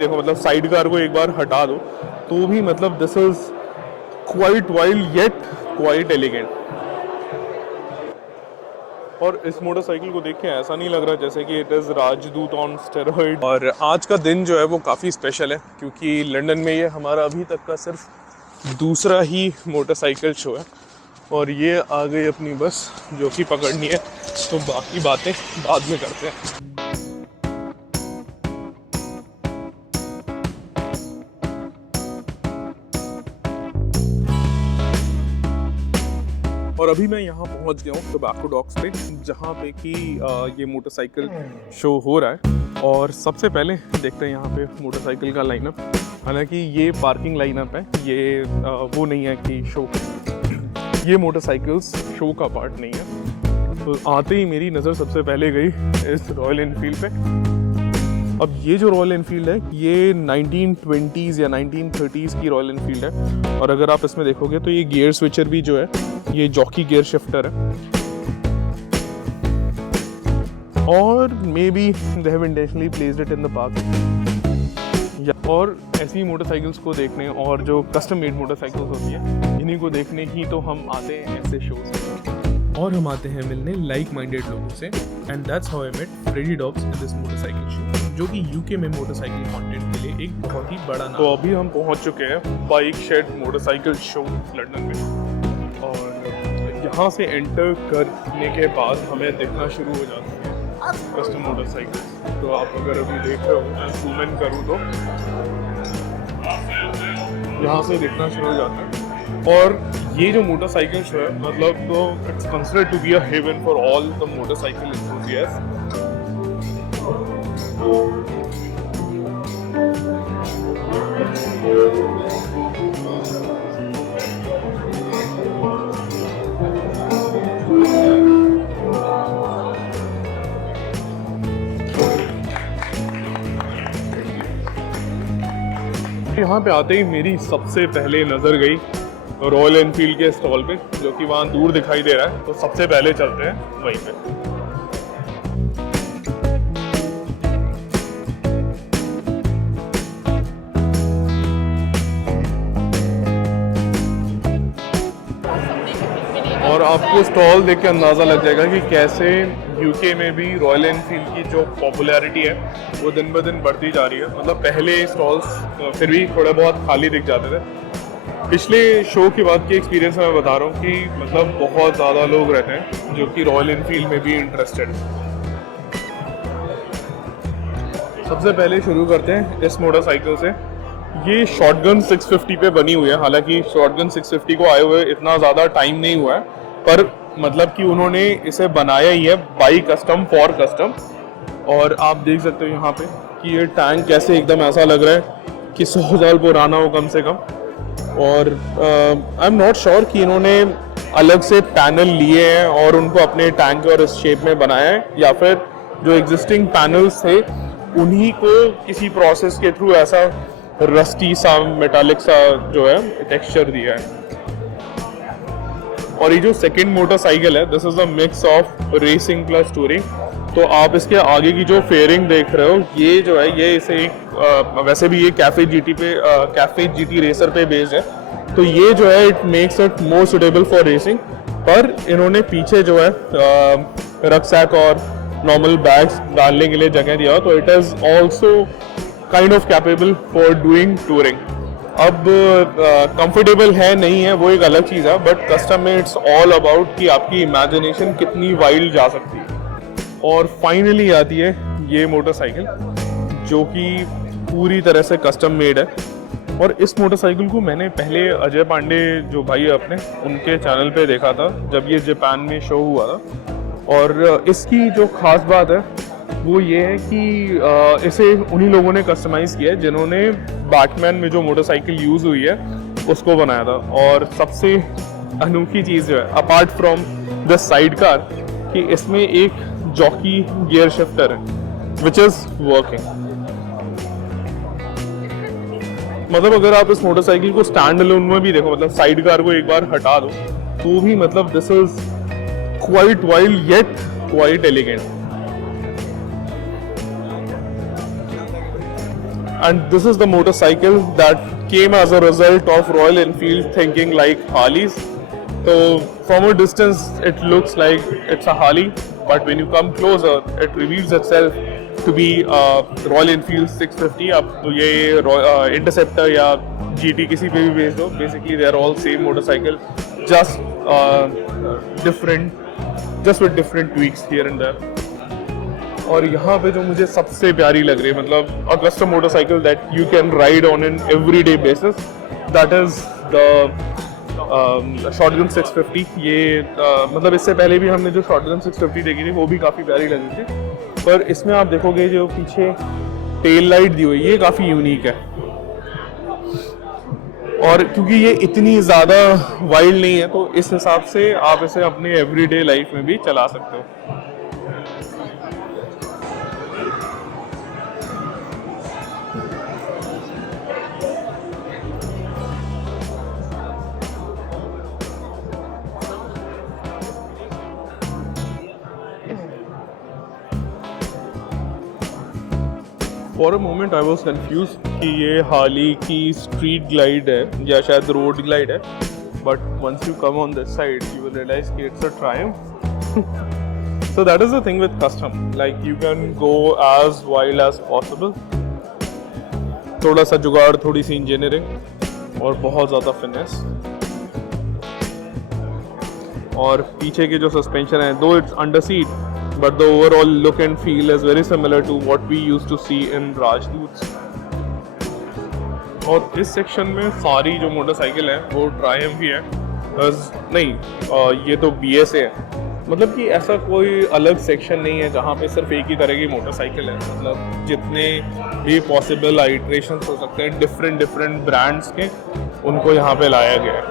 देखो मतलब side car को एक बार हटा दो तो भी मतलब this is quite wild yet quite elegant. और इस मोटरसाइकिल को देख के ऐसा नहीं लग रहा जैसे कि इट इज़ राजदूत ऑन स्टेरॉइड। और आज का दिन जो है वो काफ़ी स्पेशल है क्योंकि लंदन में ये हमारा अभी तक का सिर्फ दूसरा ही मोटरसाइकिल शो है और ये आ गई अपनी बस जो कि पकड़नी है, तो बाकी बातें बाद में करते हैं। और अभी मैं यहाँ पहुँच गया हूँ टोबैको डॉक्स पे, जहाँ पे कि ये मोटरसाइकिल शो हो रहा है। और सबसे पहले देखते हैं यहाँ पे मोटरसाइकिल का लाइनअप। हालांकि ये पार्किंग लाइनअप है, ये वो नहीं है कि शो, ये मोटरसाइकिल्स शो का पार्ट नहीं है। तो आते ही मेरी नज़र सबसे पहले गई इस रॉयल एनफील्ड पे। अब ये जो रॉयल एनफील्ड है ये 1920s या 1930s की रॉयल एनफील्ड है। और अगर आप इसमें देखोगे तो ये गियर स्विचर भी जो है ये जॉकी गियर शिफ्टर है। और may be they have intentionally placed it in the park. और ऐसी मोटरसाइकिल्स को देखने और जो कस्टम मेड मोटरसाइकिल्स होती है इन्हीं को देखने ही तो हम आते हैं ऐसे शोज, और हम आते हैं मिलने लाइक माइंडेड लोगों से। And that's how I met Freddie Dobbs in this motorcycle show, जो कि यूके में मोटरसाइकिल कंटेंट के लिए एक बहुत ही बड़ा नाम। तो अभी हम पहुंच चुके हैं bike shed motorcycle show London में। और यहाँ से एंटर करने के बाद हमें देखना शुरू हो जाता है कस्टम मोटरसाइकिल। तो आप अगर अभी देख रहे हो, मैं जूम इन करूँ तो यहाँ से देखना शुरू हो जाता है। और ये जो मोटरसाइकिल शो है मतलब it's considered to be a heaven for all the motorcycle enthusiasts. यहाँ पे आते ही मेरी सबसे पहले नज़र गई रॉयल एनफील्ड के स्टॉल पे, जो कि वहाँ दूर दिखाई दे रहा है। तो सबसे पहले चलते हैं वहीं पे। और आपको स्टॉल देख के अंदाज़ा लग जाएगा कि कैसे यूके में भी रॉयल एनफील्ड की जो पॉपुलैरिटी है वो दिन ब दिन बढ़ती जा रही है। मतलब पहले स्टॉल्स फिर भी थोड़े बहुत खाली दिख जाते थे। पिछले शो के बाद के एक्सपीरियंस मैं बता रहा हूँ कि मतलब बहुत ज़्यादा लोग रहते हैं जो कि रॉयल एनफील्ड में भी इंटरेस्टेड हैं। सबसे पहले शुरू करते हैं इस मोटरसाइकिल से। ये शॉटगन 650 पे बनी हुई है। हालांकि शॉटगन 650 को आए हुए इतना ज़्यादा टाइम नहीं हुआ है, पर मतलब कि उन्होंने इसे बनाया ही है बाई कस्टम फॉर कस्टम। और आप देख सकते हो यहाँ पे कि ये टैंक कैसे एकदम ऐसा लग रहा है कि 100 साल पुराना हो कम से कम। और आई एम नॉट श्योर कि इन्होंने अलग से पैनल लिए हैं और उनको अपने टैंक और इस शेप में बनाया है, या फिर जो एग्जिस्टिंग पैनल्स थे उन्हीं को किसी प्रोसेस के थ्रू ऐसा रस्टी सा मेटालिक सा जो है टेक्सचर दिया है। और ये जो सेकंड मोटरसाइकिल है this is a mix of racing plus touring. तो आप इसके आगे की जो फेयरिंग देख रहे हो ये जो है ये इसे एक वैसे भी ये कैफे जीटी रेसर पे बेस्ड है। तो ये जो है it makes it more suitable for racing. पर इन्होंने पीछे जो है रक्सैक और नॉर्मल बैग्स डालने के लिए जगह दिया, तो it is also kind of capable for doing touring. अब कंफर्टेबल है नहीं है वो एक अलग चीज़ है, बट कस्टम में इट्स ऑल अबाउट कि आपकी इमेजिनेशन कितनी वाइल्ड जा सकती है। और फाइनली आती है ये मोटरसाइकिल जो कि पूरी तरह से कस्टम मेड है। और इस मोटरसाइकिल को मैंने पहले अजय पांडे जो भाई है अपने उनके चैनल पे देखा था जब ये जापान में शो हुआ था। और इसकी जो ख़ास बात है वो ये है कि इसे उन्हीं लोगों ने कस्टमाइज़ किया है जिन्होंने बैटमैन में जो मोटरसाइकिल यूज़ हुई है उसको बनाया था। और सबसे अनोखी चीज़ जो है apart from the side car कि इसमें एक जॉकी गियर शिफ्टर है विच इज़ वर्किंग। मतलब अगर आप इस मोटरसाइकिल को स्टैंड अलोन में भी देखो, मतलब साइड कार को एक बार हटा दो तो भी मतलब this is quite wild yet quite elegant. And this is the motorcycle that came as a result of Royal Enfield thinking like Harleys. So from a distance it looks like it's a Harley, but when you come closer it reveals itself to be Royal Enfield 650. अब तो ये Interceptor या GT किसी पे भी भेज दो, basically they are all same motorcycle, just with different tweaks here and there. और यहाँ पे जो मुझे सबसे प्यारी लग रही है, मतलब a custom motorcycle that you can ride on an everyday basis, that is the Shotgun 650. ये मतलब इससे पहले भी हमने जो Shotgun 650 देखी थी वो भी काफ़ी प्यारी लगी थी, पर इसमें आप देखोगे जो पीछे टेल लाइट दी हुई है ये काफ़ी यूनिक है। और क्योंकि ये इतनी ज़्यादा वाइल्ड नहीं है तो इस हिसाब से आप इसे अपने एवरीडे लाइफ में भी चला सकते हो। For a moment I was confuse कि ये हार्ली की स्ट्रीट ग्लाइड है या शायद रोड ग्लाइड है, but once you come on this side you will realise कि it's a Triumph. So that is the thing with custom, like you can go as wild as possible. थोड़ा सा जुगाड़, थोड़ी सी engineering और बहुत ज़्यादा finesse. और पीछे के जो सस्पेंशन है, दो it's under seat, but the overall look and feel is very similar to what we used to see in Rajdoots. और इस सेक्शन में सारी जो मोटरसाइकिल है वो ट्रायम्फ ही है, नहीं ये तो BS है। मतलब कि ऐसा कोई अलग सेक्शन नहीं है जहाँ पे सिर्फ एक ही तरह की मोटरसाइकिल है। मतलब जितने भी पॉसिबल आइट्रेशंस हो सकते हैं डिफरेंट ब्रांड्स के, उनको यहाँ पे लाया गया है।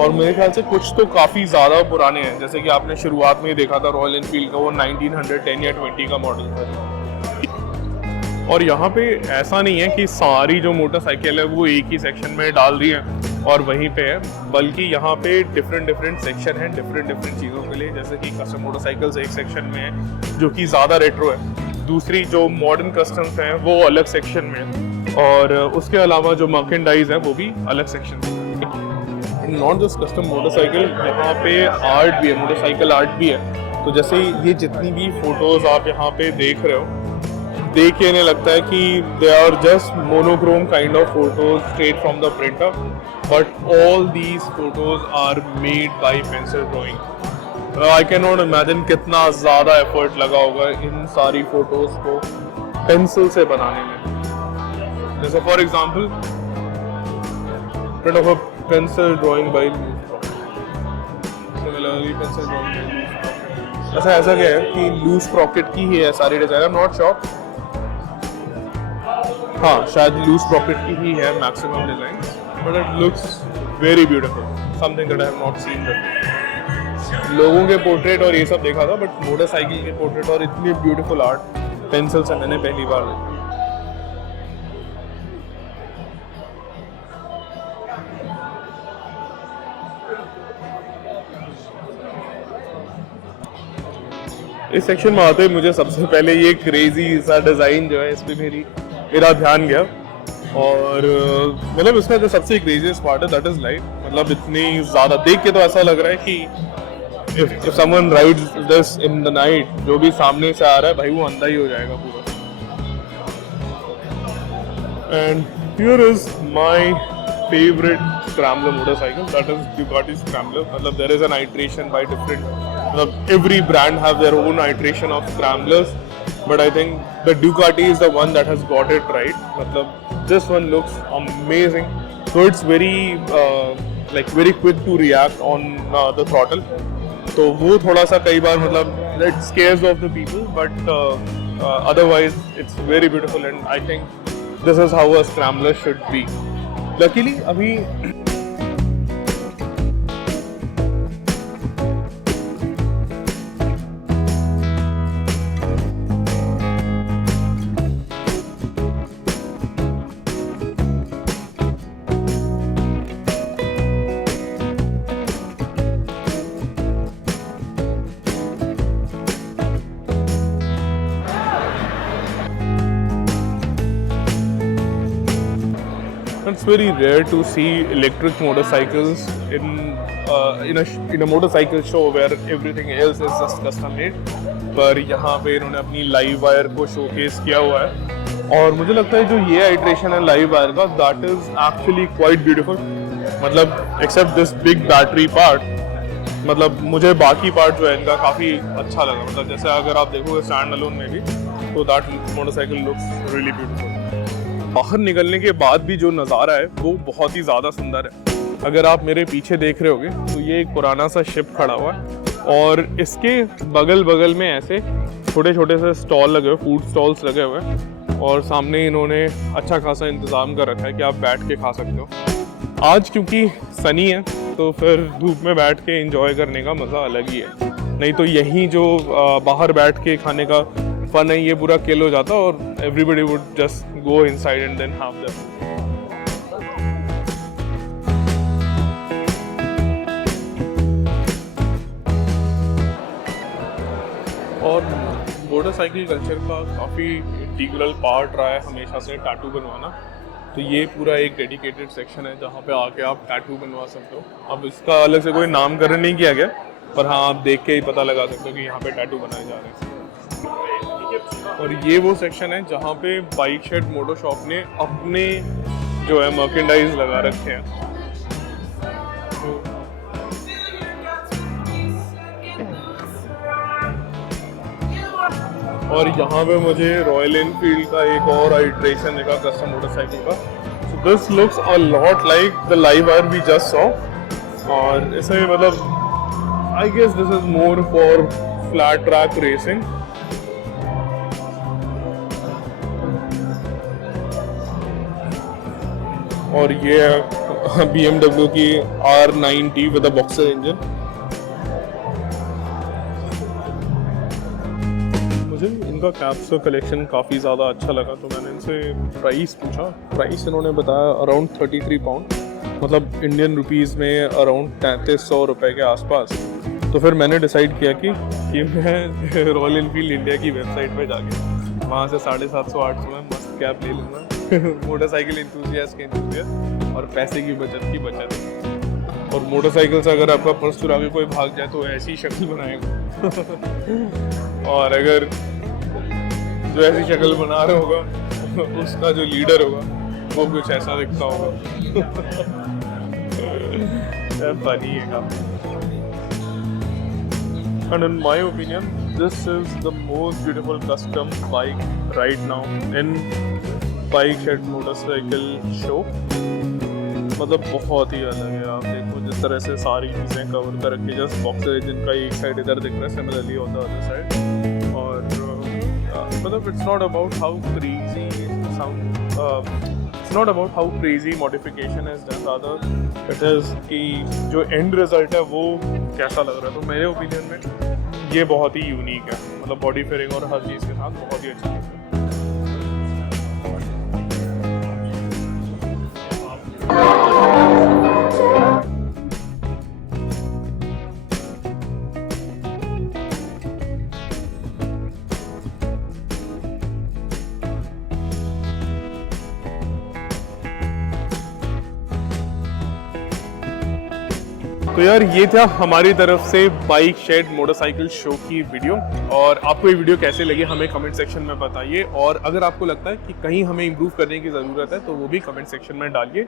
और मेरे ख्याल से कुछ तो काफ़ी ज़्यादा पुराने हैं, जैसे कि आपने शुरुआत में देखा था रॉयल एनफील्ड का, वो 1910 या 20 का मॉडल था। और यहाँ पे ऐसा नहीं है कि सारी जो मोटरसाइकिल है वो एक ही सेक्शन में डाल दी है और वहीं पे है, बल्कि यहाँ पे डिफरेंट सेक्शन हैं डिफरेंट चीज़ों के लिए। जैसे कि कस्टम मोटरसाइकिल्स एक सेक्शन में है जो कि ज़्यादा रेट्रो है, दूसरी जो मॉडर्न कस्टम्स हैं वो अलग सेक्शन में है, और उसके अलावा जो मर्केंडाइज है वो भी अलग सेक्शन में। नॉट जस्ट कस्टम मोटरसाइकिल, यहाँ पे आर्ट भी है, मोटरसाइकिल आर्ट भी है। तो जैसे ये जितनी भी फोटोज आप यहाँ पे देख रहे हो, देख के इन्हें लगता है कि they are just monochrome kind of photos straight from the printer, but all these photos are made by pencil drawing. I can not imagine कितना ज़्यादा एफर्ट लगा होगा इन सारी फोटोज को पेंसिल से बनाने में। जैसे for example print of pencil drawing by Lewis Sprocket. Similarly, pencil drawing by Lewis Sprocket. ऐसा क्या है कि लूज प्रॉकेट की ही है सारी design, I am not sure. हाँ, शायद लूज प्रॉकेट की ही है maximum design, but it looks very beautiful, something that I have not seen before. लोगों के पोर्ट्रेट और ये सब देखा था, बट मोटरसाइकिल के पोर्ट्रेट और इतनी ब्यूटीफुल आर्ट पेंसिल से मैंने पहली बार देखी। इस सेक्शन में आते ही मुझे सबसे पहले ये क्रेजी सा डिज़ाइन जो है इस पर मेरा ध्यान गया। और मतलब इसका जो सबसे क्रेजीस्ट पार्ट है दैट इज लाइट। मतलब इतनी ज़्यादा देख के तो ऐसा लग रहा है कि if someone rides this in the night, जो भी सामने से आ रहा है भाई वो अंधा ही हो जाएगा पूरा। And here is my favourite scrambler motorcycle, that is Ducati Scrambler। मतलब there is an iteration by different, every brand have their own iteration of scramblers, but I think the Ducati is the one that has got it right. मतलब this one looks amazing, so it's very very quick to react on the throttle, तो वो थोड़ा सा कई बार मतलब it scares off the people, but otherwise it's very beautiful and I think this is how a scrambler should be. Luckily अभी It's very rare to see electric motorcycles in a motorcycle show where everything else is just custom made. पर यहाँ पे इन्होंने अपनी live wire को showcase किया हुआ है और मुझे लगता है जो ये आइट्रेशन है लाइव वायर का, that is actually quite beautiful. मतलब except this big battery part, मतलब मुझे बाकी पार्ट जो है इनका काफ़ी अच्छा लगा. मतलब जैसे अगर आप देखोगे स्टैंड अलोन में भी, तो that motorcycle looks really beautiful. बाहर निकलने के बाद भी जो नज़ारा है वो बहुत ही ज़्यादा सुंदर है. अगर आप मेरे पीछे देख रहे होगे तो ये एक पुराना सा शिप खड़ा हुआ है और इसके बगल बगल में ऐसे छोटे छोटे से स्टॉल लगे हुए, फूड स्टॉल्स लगे हुए हैं और सामने इन्होंने अच्छा खासा इंतज़ाम कर रखा है कि आप बैठ के खा सकते हो. आज क्योंकि सनी है तो फिर धूप में बैठ के एंजॉय करने का मज़ा अलग ही है. नहीं तो यहीं जो बाहर बैठ के खाने का फन है ये पूरा किल हो जाता और everybody would just go inside and then have them. और मोटरसाइकिल कल्चर का काफ़ी इंटीग्रल पार्ट रहा है हमेशा से टैटू बनवाना. तो ये पूरा एक डेडिकेटेड सेक्शन है जहाँ पे आके आप टैटू बनवा सकते हो. अब इसका अलग से कोई नामकरण नहीं किया गया, पर हाँ आप देख के ही पता लगा सकते हो कि यहाँ पे टैटू बनाए जा रहे हैं. और ये वो सेक्शन है जहाँ पे बाइक शेड मोटो शॉप ने अपने जो है मर्केंडाइज लगा रखे हैं. और यहाँ पे मुझे रॉयल एनफील्ड का एक और आइट्रेशन देखा कस्टम मोटरसाइकिल का. So this looks a lot like the live wire we just saw. और इसे मतलब I guess this is more for flat track racing. और ये है BMW की R9T with a boxer engine. मुझे इनका कैप्सूल कलेक्शन काफ़ी ज़्यादा अच्छा लगा तो मैंने इनसे प्राइस पूछा. प्राइस इन्होंने बताया अराउंड 33 पाउंड, मतलब इंडियन रुपीज़ में अराउंड 3300 रुपये के आसपास. तो फिर मैंने डिसाइड किया कि मैं रॉयल एनफील्ड इंडिया की वेबसाइट पे जाके वहाँ से 750-800 में मस्त कैब ले लूँगा. मोटरसाइकिल इंथुसियास्ट के इंथुसियास्ट और पैसे की बचत की बचत. और मोटरसाइकिल से अगर आपका पर्स चुरा के कोई भाग जाए तो ऐसी शक्ल बनाएगा. और अगर जो ऐसी शक्ल बना रहा होगा उसका जो लीडर होगा वो कुछ ऐसा दिखता होगा. फनी है काफी. And in my opinion, this is the most beautiful custom bike right now in Bike Shed Motorcycle Show. मतलब बहुत ही अलग है. आप देखो जिस तरह से सारी चीज़ें कवर कर रखी है. जस्ट बॉक्सर इंजन का एक साइड इधर दिख रहा है, similarly on the other side. और मतलब it's not about how crazy sound, it's not about how crazy modification is done, rather it is कि जो एंड रिजल्ट है वो कैसा लग रहा है. तो मेरे ओपिनियन में ये बहुत ही यूनिक है. मतलब बॉडी फेयरिंग और हर चीज़ के साथ बहुत ही अच्छा है. तो यार ये था हमारी तरफ से बाइक शेड मोटरसाइकिल शो की वीडियो. और आपको ये वीडियो कैसे लगी हमें कमेंट सेक्शन में बताइए. और अगर आपको लगता है कि कहीं हमें इम्प्रूव करने की ज़रूरत है तो वो भी कमेंट सेक्शन में डालिए.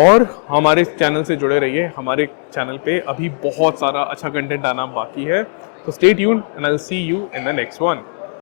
और हमारे चैनल से जुड़े रहिए. हमारे चैनल पे अभी बहुत सारा अच्छा कंटेंट आना बाकी है. तो stay tuned and I will see you in the next one.